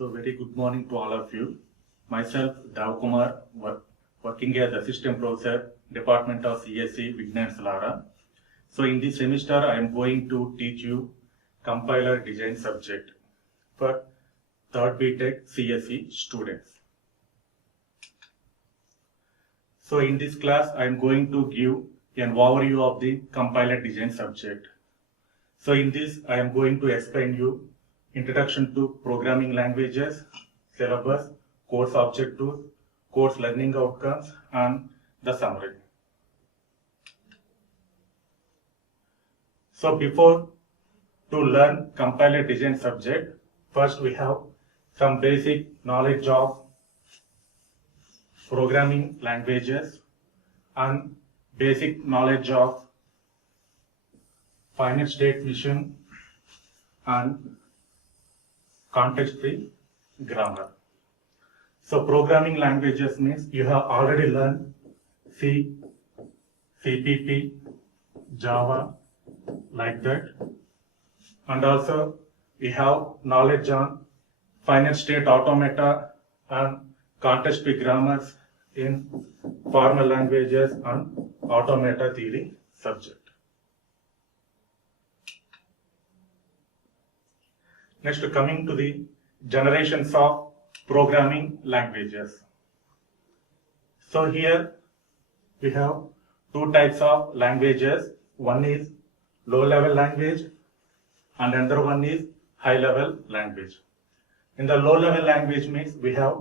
So very good morning to all of you. Myself, Dav Kumar, working as Assistant Professor, Department of CSE, Vignan Salara. So in this semester, I am going to teach you compiler design subject for 3rd BTech CSE students. So in this class, I am going to give an overview of the compiler design subject. So in this, I am going to explain you introduction to programming languages, syllabus, course objectives, course learning outcomes, and the summary. So before to learn compiler design subject, first we have some basic knowledge of programming languages and basic knowledge of finite state machine and context-free grammar. So programming languages means you have already learned C, CPP, Java, like that. And also we have knowledge on finite state automata and context-free grammars in formal languages and automata theory subject. Next, coming to the generations of programming languages. So here we have two types of languages. One is low-level language and another one is high-level language. In the low-level language means we have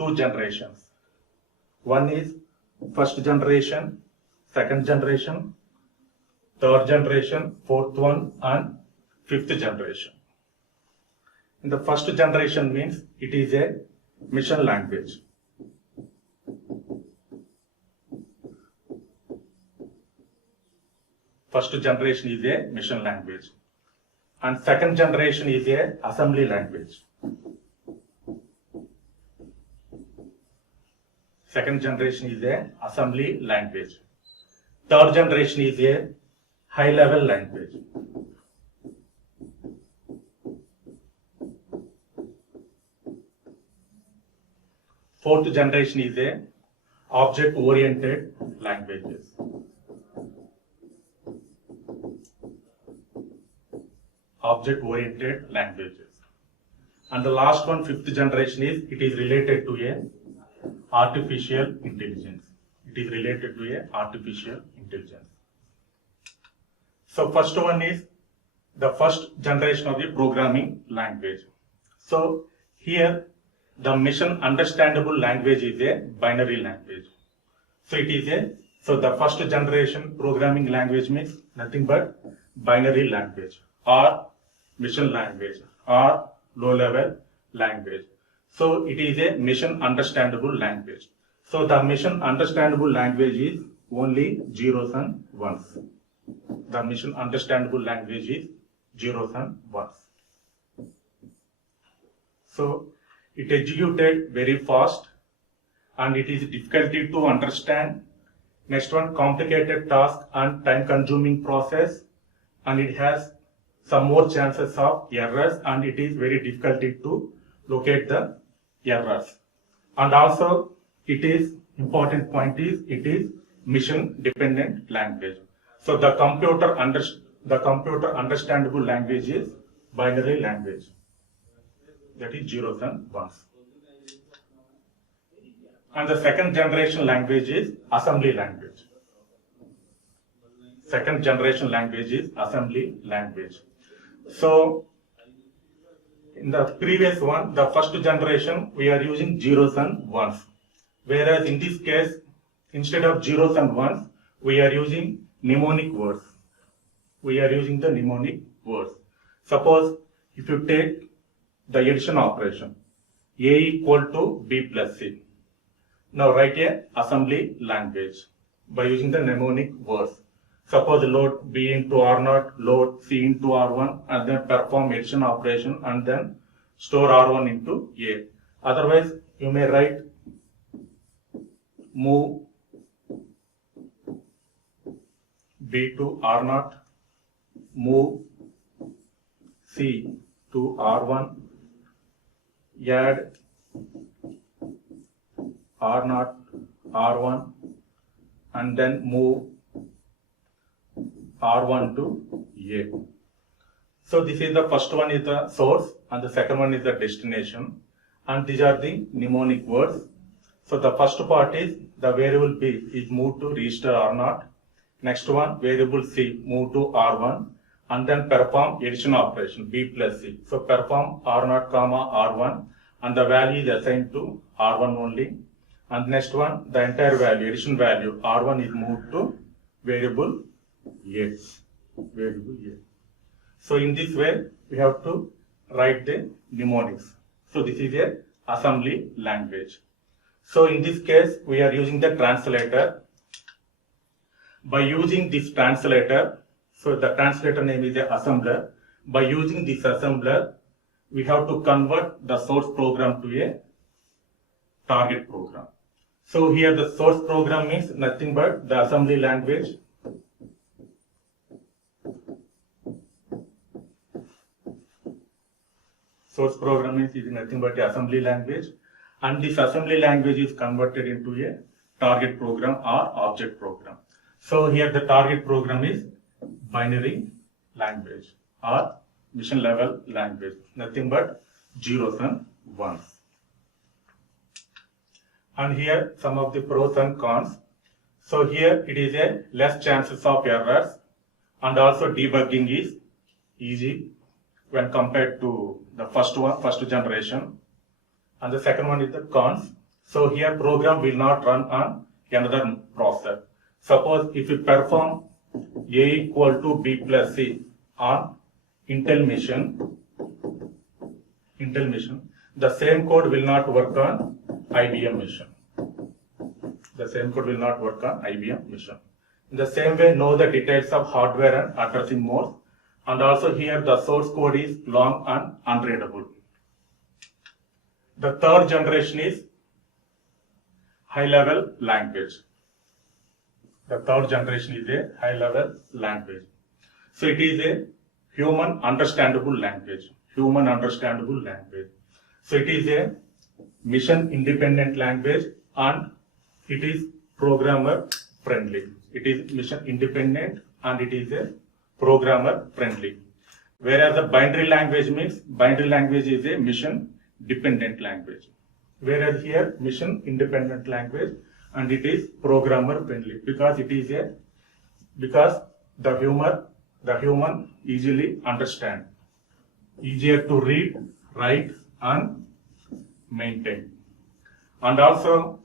two generations. One is first generation, second generation, third generation, fourth one, and fifth generation. In the first generation means it is a mission language. First generation is a mission language. And second generation is a assembly language. Second generation is a assembly language. Third generation is a high-level language. Fourth generation is a object-oriented languages. Object-oriented languages. And the last one, fifth generation, is it is related to a artificial intelligence. It is related to a artificial intelligence. So first one is the first generation of the programming language. So here the mission understandable language is a binary language. So it is so the first generation programming language means nothing but binary language or mission language or low level language. So it is a mission understandable language. So the mission understandable language is only zeros and ones. The mission understandable language is zeros and ones. So it executed very fast and it is difficulty to understand. Next one, complicated task and time consuming process, and it has some more chances of errors and it is very difficulty to locate the errors. And also it is important point is it is mission dependent language. So the computer understandable language is binary language. That is zeros and ones. And the second generation language is assembly language. Second generation language is assembly language. So in the previous one, the first generation, we are using zeros and ones. Whereas in this case, instead of zeros and ones, we are using mnemonic words. We are using the mnemonic words. Suppose if you take the addition operation, A equal to B plus C. Now write a assembly language by using the mnemonic words. Suppose load B into R0, load C into R1, and then perform addition operation and then store R1 into A. Otherwise, you may write move B to R0, move C to R1, add R0, R1, and then move R1 to A. So this is the first one is the source and the second one is the destination, and these are the mnemonic words. So the first part is the variable B is moved to register R0. Next one, variable C move to R1 and then perform addition operation B plus C. So perform R0 comma R1 and the value is assigned to R1 only. And next one, the entire value, addition value R1 is moved to variable A. Variable A. So in this way, we have to write the mnemonics. So this is a assembly language. So in this case, we are using the translator. By using this translator, so the translator name is the assembler. By using this assembler, we have to convert the source program to a target program. So here the source program means nothing but the assembly language. Source program is nothing but the assembly language, and this assembly language is converted into a target program or object program. So here the target program is binary language or mission level language, nothing but zeros and ones. And here some of the pros and cons. So here it is a less chances of errors, and also debugging is easy when compared to the first generation. And the second one is the cons. So here program will not run on another processor. Suppose if you perform A equal to B plus C on Intel machine, the same code will not work on IBM machine. The same code will not work on IBM machine. In the same way, know the details of hardware and addressing modes. And also here the source code is long and unreadable. The third generation is high-level language. The third generation is a high-level language. So it is a human understandable language. Human understandable language. So it is a mission independent language and it is programmer friendly. It is mission independent and it is a programmer friendly. Whereas the binary language means binary language is a mission dependent language. Whereas here mission independent language and it is programmer friendly because it is a the human easily understand, easier to read, write and maintain. And also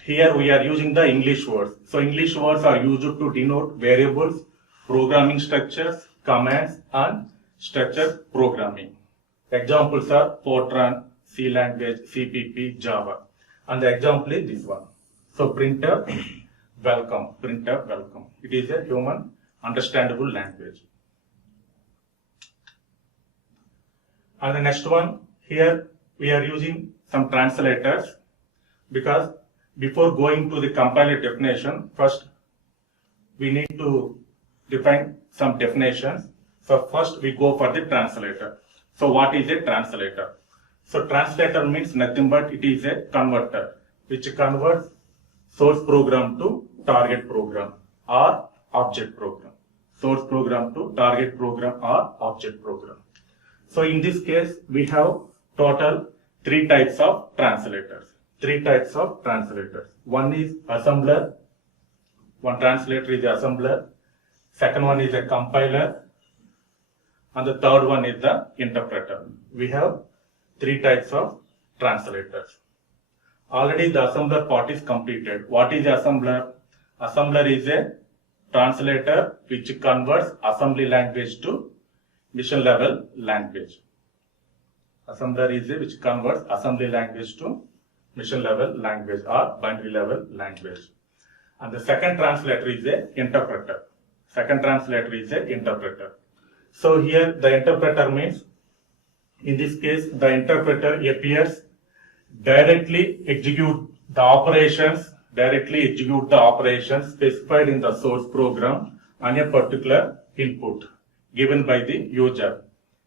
here we are using the English words. So English words are used to denote variables, programming structures, commands and structured programming. Examples are Fortran, C language, CPP, Java. And the example is this one. So printer, welcome. Printer, welcome. It is a human understandable language. And the next one, here we are using some translators because before going to the compiler definition, first we need to define some definitions. So first we go for the translator. So what is a translator? So translator means nothing but it is a converter which converts source program to target program or object program. Source program to target program or object program. So in this case we have total 3 types of translators. 3 types of translators. One is assembler. One translator is the assembler. Second one is a compiler. And the third one is the interpreter. We have 3 types of translators. Already the assembler part is completed. What is the assembler? Assembler is a translator which converts assembly language to mission level language. Assembler is a which converts assembly language to mission level language or binary level language. And the second translator is a interpreter. Second translator is a interpreter. So here the interpreter means, in this case, the interpreter appears directly execute the operations specified in the source program on a particular input given by the user.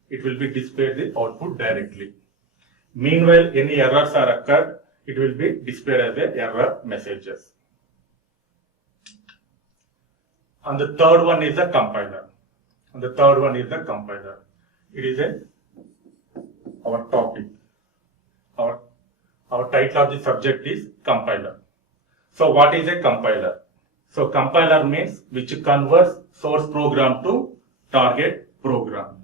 It will be displayed the output directly. Meanwhile, any errors are occurred, it will be displayed as a error messages. And the third one is the compiler. It is our topic. Our title of the subject is compiler. So what is a compiler? So compiler means which converts source program to target program.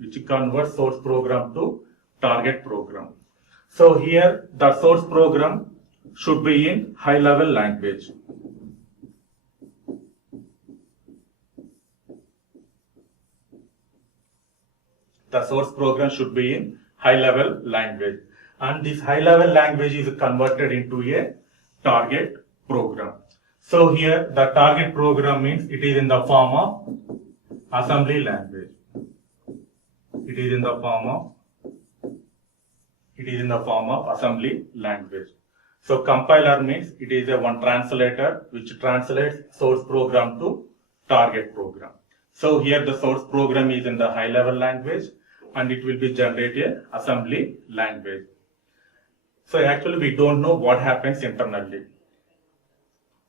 So here the source program should be in high level language. The source program should be in high level language, and this high level language is converted into a target program. So here the target program means it is in the form of assembly language. It is in the form of assembly language. So compiler means it is a one translator which translates source program to target program. So here the source program is in the high level language and it will be generated assembly language. So actually we don't know what happens internally.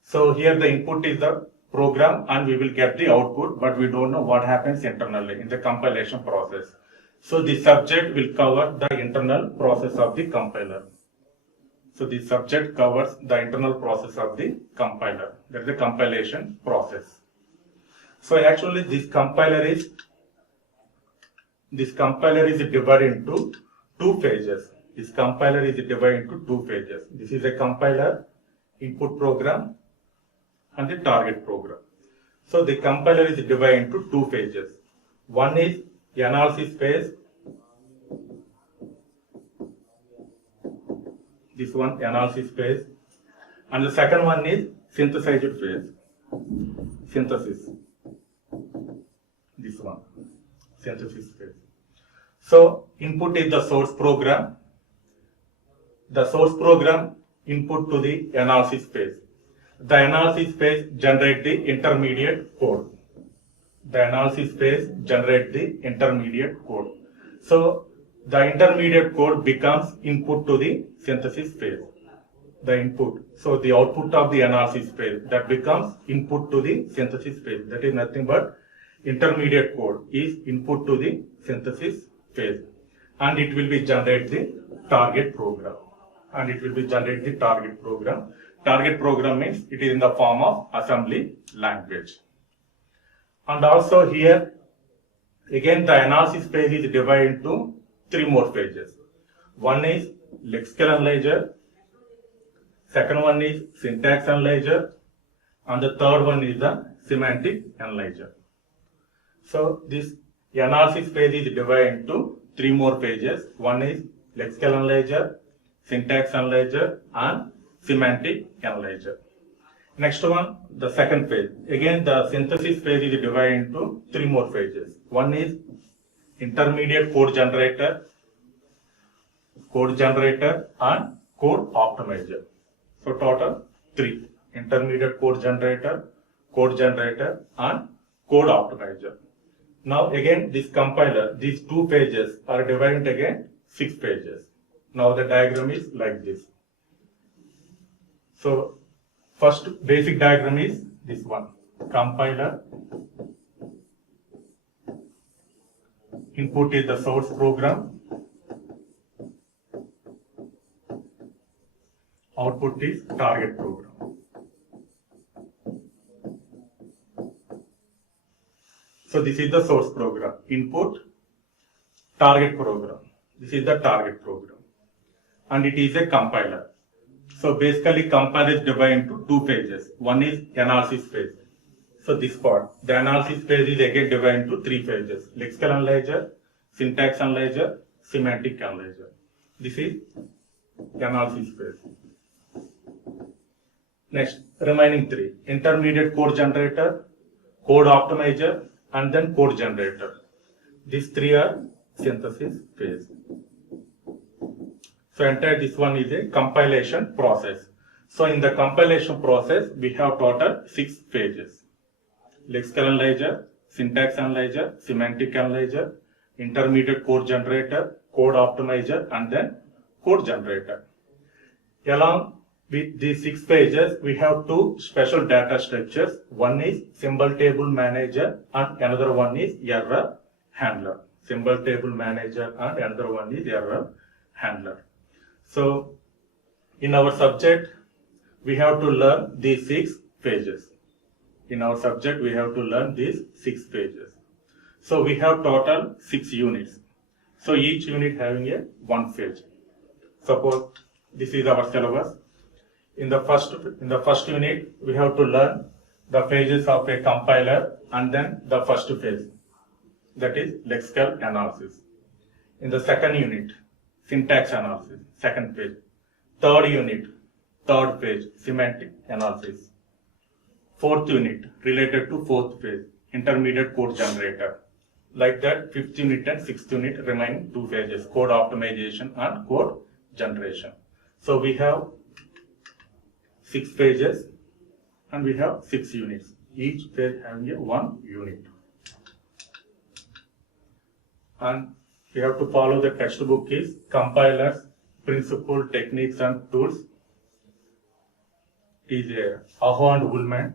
So here the input is the program and we will get the output, but we don't know what happens internally in the compilation process. So the subject will cover the internal process of the compiler. So the subject covers the internal process of the compiler. That is the compilation process. So actually this compiler is divided into two phases. This is a compiler input program and the target program. So the compiler is divided into two phases. One is analysis phase. This one analysis phase, and the second one is synthesized phase. Synthesis. This one, synthesis phase. So input is the source program. The source program input to the analysis phase. The analysis phase generate the intermediate code. So the intermediate code becomes input to the synthesis phase. So the output of the analysis phase that becomes input to the synthesis phase. That is nothing but intermediate code is input to the synthesis phase, and it will be generate the target program. Target program means it is in the form of assembly language. And also here again the analysis phase is divided into three more phases. One is lexical analyzer, second one is syntax analyzer, and the third one is the semantic analyzer. So this analysis phase is divided into three more phases. One is lexical analyzer, syntax analyzer, and semantic analyzer. Next one, the second phase. Again, the synthesis phase is divided into three more phases. One is intermediate code generator, and code optimizer. So total three: intermediate code generator, and code optimizer. Now again, this compiler, these two pages are divided again 6 pages. Now the diagram is like this. So first basic diagram is this one. Compiler, input is the source program, output is target program. So this is the source program, input, target program. This is the target program, and it is a compiler. So basically compiler is divided into two phases. One is analysis phase. So this part, the analysis phase is again divided into three phases: lexical analyzer, syntax analyzer, semantic analyzer. This is analysis phase. Next, remaining three: intermediate code generator, code optimizer, and then code generator. These three are synthesis phase. So entire this one is a compilation process. So in the compilation process, we have total 6 phases: lexical analyzer, syntax analyzer, semantic analyzer, intermediate code generator, code optimizer, and then code generator. Along with these 6 pages, we have 2 special data structures. One is symbol table manager and another one is error handler. Symbol table manager and another one is error handler. So in our subject, we have to learn these 6 pages. In our subject, we have to learn these 6 pages. So we have total 6 units. So each unit having a 1 page. Suppose this is our syllabus. In the first unit, we have to learn the phases of a compiler and then the first phase, that is lexical analysis. In the second unit, syntax analysis, second page. Third unit, third page, semantic analysis. Fourth unit, related to fourth phase, intermediate code generator. Like that, fifth unit and sixth unit remain 2 phases, code optimization and code generation. So we have 6 pages and we have 6 units. Each page having a 1 unit. And we have to follow the textbook is compilers, principle, techniques and tools. It is Aho and Ullman.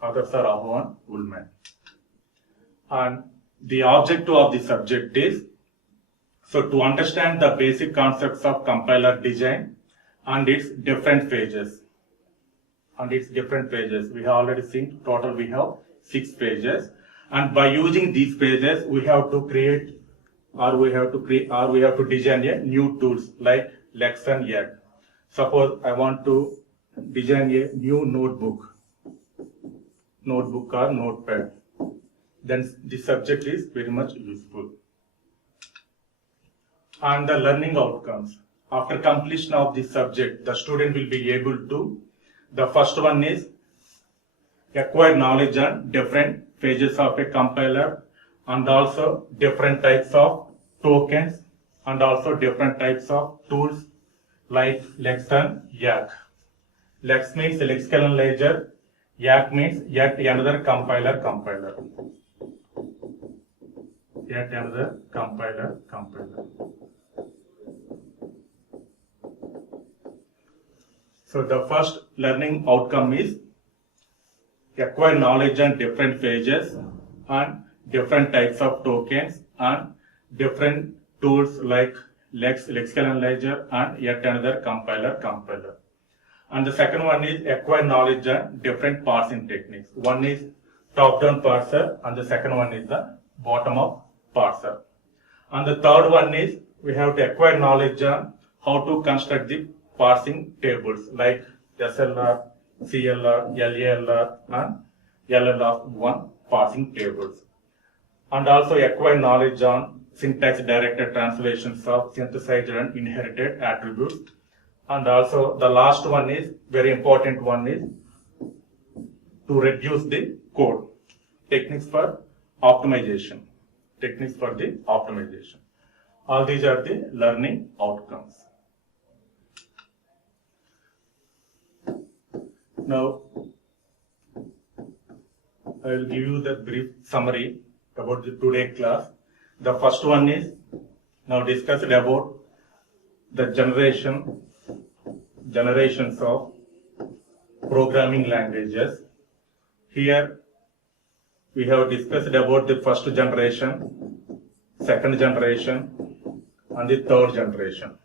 Others are Aho and Ullman. And the objective of the subject is so to understand the basic concepts of compiler design and its different phases. We have already seen total we have 6 pages. And by using these pages, we have to create or we have to design a new tools like Lex and Yak. Suppose I want to design a new notebook or notepad. Then this subject is very much useful. And the learning outcomes. After completion of this subject, the student will be able to, the first one is acquire knowledge on different phases of a compiler and also different types of tokens and also different types of tools like Lex and Yak. Lex means lexical analyzer, Yak means yet another compiler. Yet another compiler. So the first learning outcome is acquire knowledge on different phases and different types of tokens and different tools like Lex, lexical analyzer and yet another compiler. And the second one is acquire knowledge on different parsing techniques. One is top-down parser and the second one is the bottom-up parser. And the third one is we have to acquire knowledge on how to construct the parsing tables like SLR, CLR, LALR and LLR1 parsing tables. And also acquire knowledge on syntax-directed translations of synthesized and inherited attributes. And also the last one is, very important one is to reduce the code. Techniques for optimization. All these are the learning outcomes. Now, I will give you the brief summary about the today's class. The first one is now discussed about the generations of programming languages. Here we have discussed about the first generation, second generation and the third generation.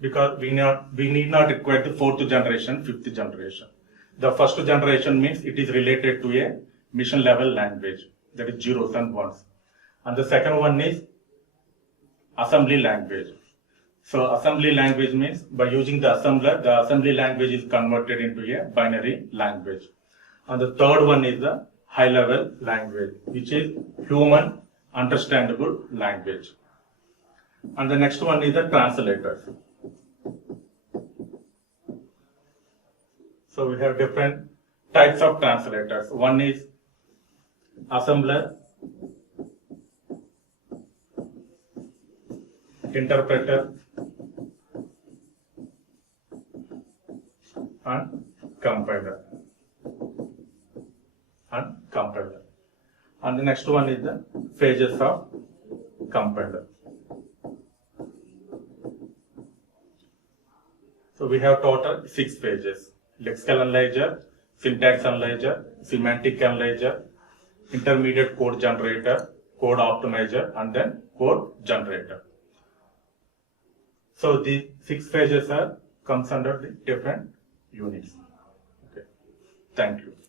Because we need not require the fourth generation, fifth generation. The first generation means it is related to a mission level language, that is zeros and ones. And the second one is assembly language. So assembly language means by using the assembler, the assembly language is converted into a binary language. And the third one is the high level language, which is human understandable language. And the next one is the translators. So we have different types of translators. One is assembler, interpreter and compiler. And the next one is the phases of compiler. So we have total 6 pages: lexical analyzer, syntax analyzer, semantic analyzer, intermediate code generator, code optimizer, and then code generator. So the 6 pages comes under the different units. Okay. Thank you.